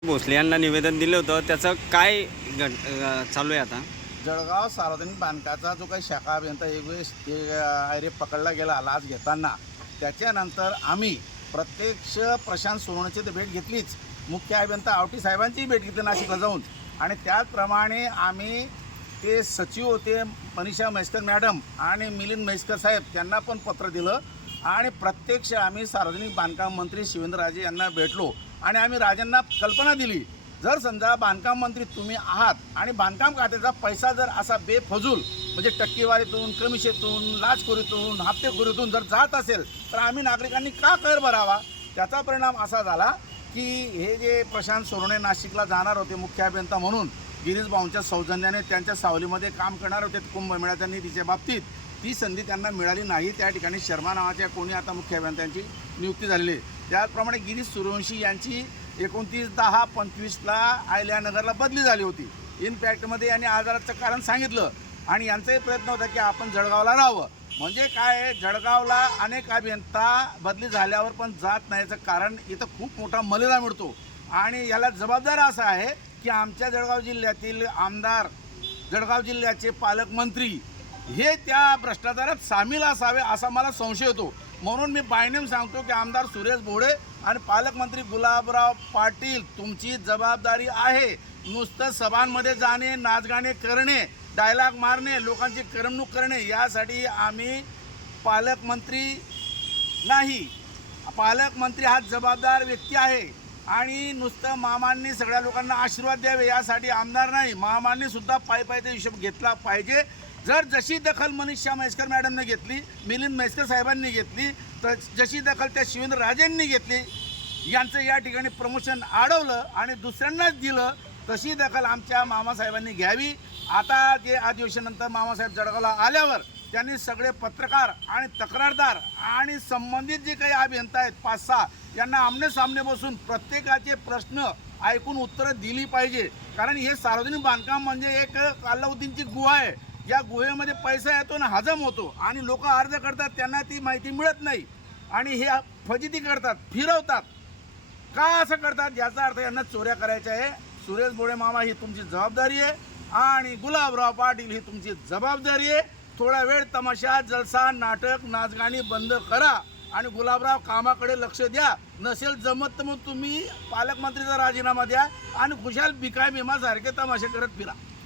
भोसले यांना निवेदन दिलं होतं, त्याचं काय चालू आहे आता? जळगाव सार्वजनिक बांधकामाचा जो काही शाखा अभियंता आयरे पकडला गेला लाच घेताना, त्याच्यानंतर आम्ही प्रत्यक्ष प्रशांत सोनवणेची तर भेट घेतलीच, मुख्य अभियंता आवटी साहेबांचीही भेट घेतली नाशिकला जाऊन, आणि त्याचप्रमाणे आम्ही ते सचिव होते मनीषा म्हैसकर मॅडम आणि मिलिंद म्हैसकर साहेब त्यांना पण पत्र दिलं, आणि प्रत्यक्ष आम्ही सार्वजनिक बांधकाम मंत्री शिवेंद्रराजे यांना भेटलो आणि आम्ही राजांना कल्पना दिली, जर समजा बांधकाम मंत्री तुम्ही आहात आणि बांधकाम खात्याचा पैसा जर असा बेफजूल म्हणजे टक्केवारीतून, कमिशनतून, लाचखोरीतून, हप्तेखोरीतून जर जात असेल तर आम्ही नागरिकांनी का कर भरावा? त्याचा परिणाम असा झाला की हे जे प्रशांत सोनवणे नाशिकला जाणार होते मुख्य अभियंता म्हणून, गिरीश भाऊंच्या सौजन्याने त्यांच्या सावलीमध्ये काम करणार होते कुंभमेळ्याच्या निधीच्या बाबतीत, ती संधी त्यांना मिळाली नाही। त्या ठिकाणी शर्मा नावाच्या कोणी आता मुख्य अभियंत्यांची नियुक्ती झालेली आहे। त्याचप्रमाणे गिरीश सूर्यवंशी यांची 29/10/25ला अहिल्यानगरला बदली झाली होती। इनफॅक्टमध्ये यांनी आजाराचं कारण सांगितलं आणि यांचाही प्रयत्न होता की आपण जळगावला राहावं। म्हणजे काय, जळगावला अनेक अभियंता बदली झाल्यावर पण जात नाहीचं कारण इथं खूप मोठा मलेला मिळतो, आणि याला जबाबदार असा आहे की आमच्या जळगाव जिल्ह्यातील आमदार, जळगाव जिल्ह्याचे पालकमंत्री हे त्या भ्रष्टाचारात सामील असावे असा मला संशय येतो। म्हणून मी बायनेम सांगतो की आमदार सुरेश भोळे आणि पालकमंत्री गुलाबराव पाटील, तुमची जबाबदारी आहे। नुसतं सभांमध्ये जाणे, नाचगाणे करणे, डायलॉग मारणे, लोकांची करमणूक करणे यासाठी आम्ही पालकमंत्री नाही। पालकमंत्री हा जबाबदार व्यक्ती आहे, आणि नुसतं मामांनी सगळ्या लोकांना आशीर्वाद द्यावे यासाठी आमदार नाही, मामांनी सुद्धा पायीचा हिशोब घेतला पाहिजे। जर जशी दखल मनीषा म्हैसकर मॅडमने घेतली, मिलिंद म्हैसकर साहेबांनी घेतली, तर जशी दखल त्या शिवेंद्रराजेंनी घेतली, यांचं या ठिकाणी प्रमोशन अडवलं आणि दुसऱ्यांनाच दिलं, तशी दखल आमच्या मामासाहेबांनी घ्यावी। आता जे अधिवेशनानंतर मामासाहेब जळगावला आल्यावर त्यांनी सगळे पत्रकार आणि तक्रारदार आणि संबंधित जे काही अभियंता आहेत 5-6 यांना आमने सामने बसून प्रत्येकाचे प्रश्न ऐकून उत्तरं दिली पाहिजे। कारण हे सार्वजनिक बांधकाम म्हणजे एक अल्लाउद्दीनची गुहा आहे, या गुहेमध्ये पैसा येतो ना हजम होतो, आणि लोक अर्ज करतात त्यांना ती माहिती मिळत नाही, आणि हे फजिती करतात, फिरवतात। का असं करतात याचा अर्थ यांना चोऱ्या करायच्या आहे। सुरेश भोळे मामा ही तुमची जबाबदारी आहे, आणि गुलाबराव पाटील ही तुमची जबाबदारी आहे। थोडा वेळ तमाशा, जलसा, नाटक, नाचगाणी बंद करा आणि गुलाबराव कामाकडे लक्ष द्या। नसेल जमत तर मग तुम्ही पालकमंत्रीचा राजीनामा द्या आणि खुशाल भिकाय भीमासारखे तमाशे करत फिरा।